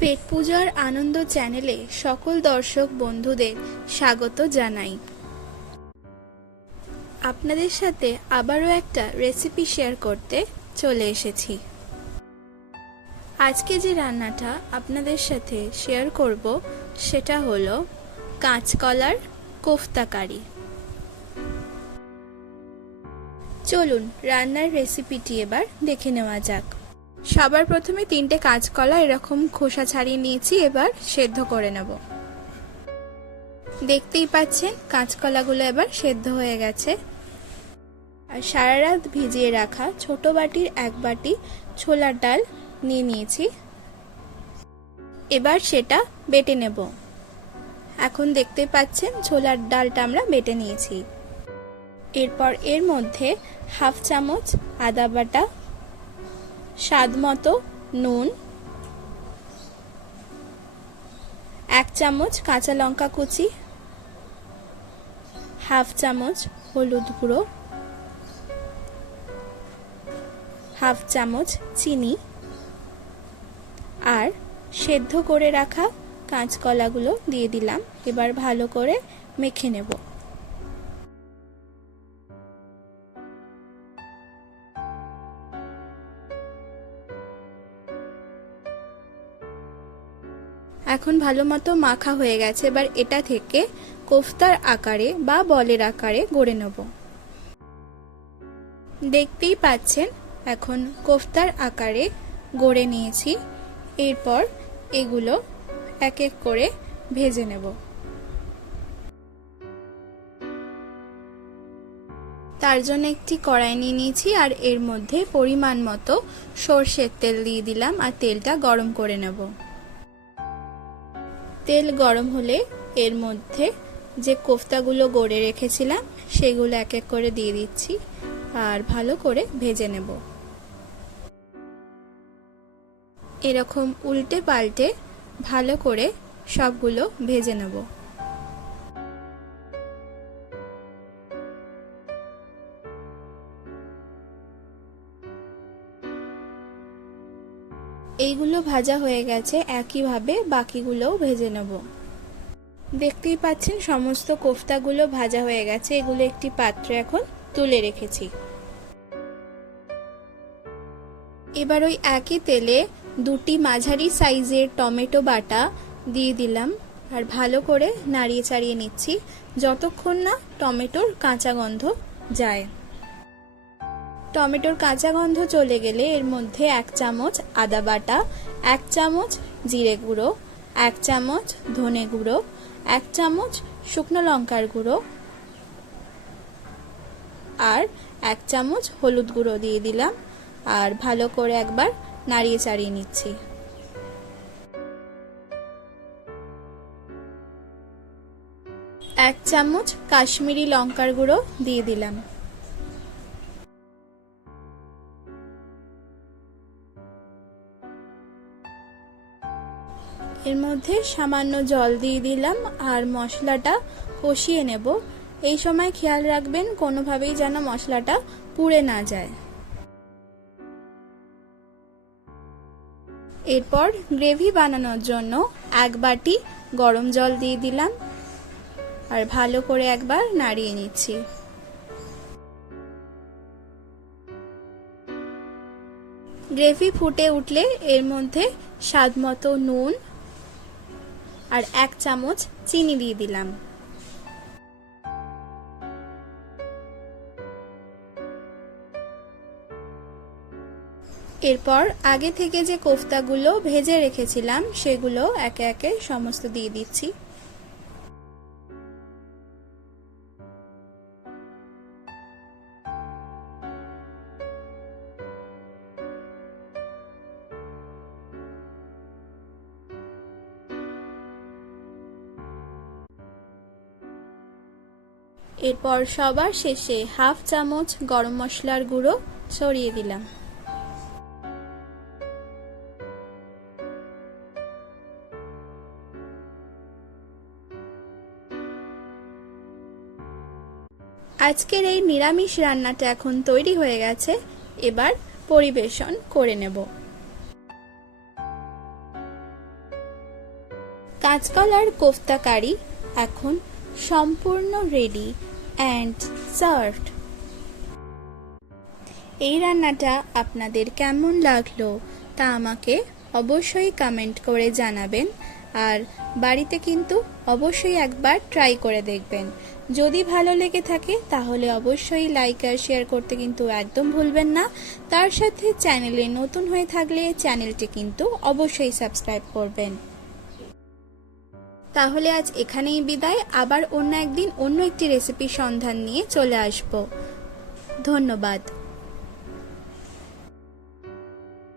পেট পূজার আনন্দ চ্যানেলে সকল দর্শক বন্ধুদের স্বাগত জানাই। আপনাদের সাথে আবারও একটা রেসিপি শেয়ার করতে চলে এসেছি। আজকে যে রান্নাটা আপনাদের সাথে শেয়ার করব সেটা হলো কাঁচকলার কোফতা কারি। চলুন রান্নার রেসিপিটি এবার দেখে নেওয়া যাক। সবার প্রথমে 3টে কাঁচকলা এরকম খোসা ছাড়িয়ে নিয়েছি, এবার সেদ্ধ করে নেব। দেখতেই পাচ্ছেন কাঁচকলাগুলো এবার সেদ্ধ হয়ে গেছে। আর সারা রাত ভিজিয়ে রাখা ছোট বাটির 1 বাটি ছোলার ডাল নিয়ে নিয়েছি, এবার সেটা বেটে নেব। এখন দেখতে পাচ্ছেন ছোলার ডালটা আমরা বেটে নিয়েছি। এরপর এর মধ্যে 1/2 চামচ আদা বাটা, স্বাদ মতো নুন, 1 চামচ কাঁচা লঙ্কা কুচি, 1/2 চামচ হলুদ গুঁড়ো, 1/2 চামচ চিনি আর সেদ্ধ করে রাখা কাঁচকলাগুলো দিয়ে দিলাম। এবার ভালো করে মেখে নেব। এখন ভালো মতো মাখা হয়ে গেছে। এবার এটা থেকে কোফতার আকারে বা বলের আকারে গড়ে নেব। দেখতেই পাচ্ছেন এখন কোফতার আকারে গড়ে নিয়েছি। এরপর এগুলো এক এক করে ভেজে নেব। তার জন্য একটি কড়াই নিয়ে নিয়েছি আর এর মধ্যে পরিমাণ মতো সরষের তেল দিয়ে দিলাম আর তেলটা গরম করে নেব। তেল গরম হলে এর মধ্যে যে কোফতাগুলো গড়ে রেখেছিলাম সেগুলো এক এক করে দিয়ে দিচ্ছি আর ভালো করে ভেজে নেব। এরকম উল্টে পাল্টে ভালো করে সবগুলো ভেজে নেব। এইগুলো ভাজা হয়ে গেছে, একইভাবে বাকিগুলোও ভেজে নেব। দেখতেই পাচ্ছেন সমস্ত কোফতাগুলো ভাজা হয়ে গেছে। এগুলো একটি পাত্রে এখন তুলে রেখেছি। এবার ওই একই তেলে 2টি মাঝারি সাইজের টমেটো বাটা দিয়ে দিলাম আর ভালো করে নাড়িয়ে চাড়িয়ে নিচ্ছি যতক্ষণ না টমেটোর কাঁচা গন্ধ যায়। টমেটোর কাঁচা গন্ধ চলে গেলে এর মধ্যে 1 চামচ আদা বাটা, 1 চামচ জিরে গুঁড়ো, 1 চামচ ধনে গুঁড়ো, 1 চামচ শুকনো লঙ্কার গুঁড়ো আর 1 চামচ হলুদ গুঁড়ো দিয়ে দিলাম আর ভালো করে একবার নাড়িয়ে চাড়িয়ে নিচ্ছি। এক চামচ কাশ্মীরি লঙ্কার গুঁড়ো দিয়ে দিলাম। এর মধ্যে সামান্য জল দিয়ে দিলাম আর মশলাটা কষিয়ে নেব। এই সময় খেয়াল রাখবেন কোনোভাবেই যেন মশলাটা পুড়ে না যায়। এরপর গ্রেভি বানানোর জন্য 1 বাটি গরম জল দিয়ে দিলাম আর ভালো করে একবার নাড়িয়ে নিচ্ছি। গ্রেভি ফুটে উঠলে এর মধ্যে স্বাদ মতো নুন আর 1 চামচ চিনি দিয়ে দিলাম। এরপর আগে থেকে যে কোফতাগুলো ভেজে রেখেছিলাম সেগুলো একে একে সমস্ত দিয়ে দিচ্ছি। এরপর সবার শেষে 1/2 চামচ গরম মশলার গুঁড়ো ছড়িয়ে দিলাম। আজকের এই নিরামিষ রান্নাটা এখন তৈরি হয়ে গেছে। এবার পরিবেশন করে নেব। কাঁচকলার কোফতা কারি এখন সম্পূর্ণ রেডি অ্যান্ড সার্ভড। এই রান্নাটা আপনাদের কেমন লাগলো তা আমাকে অবশ্যই কমেন্ট করে জানাবেন, আর বাড়িতে কিন্তু অবশ্যই একবার ট্রাই করে দেখবেন। যদি ভালো লেগে থাকে তাহলে অবশ্যই লাইক আর শেয়ার করতে কিন্তু একদম ভুলবেন না। তার সাথে চ্যানেলে নতুন হয়ে থাকলে চ্যানেলটি কিন্তু অবশ্যই সাবস্ক্রাইব করবেন। তাহলে আজ এখানেই বিদায়, আবার অন্য একদিন অন্য একটি রেসিপির সন্ধান নিয়ে চলে আসব। ধন্যবাদ।